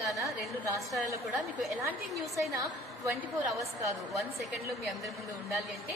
తెలంగాణ 2 రాష్ట్రాలలో కూడా మీకు ఎలాంటి న్యూస్ అయినా 24 అవర్స్ కాదు 1 సెకండ్లో మీ అందరి ముందు ఉండాలి అంటే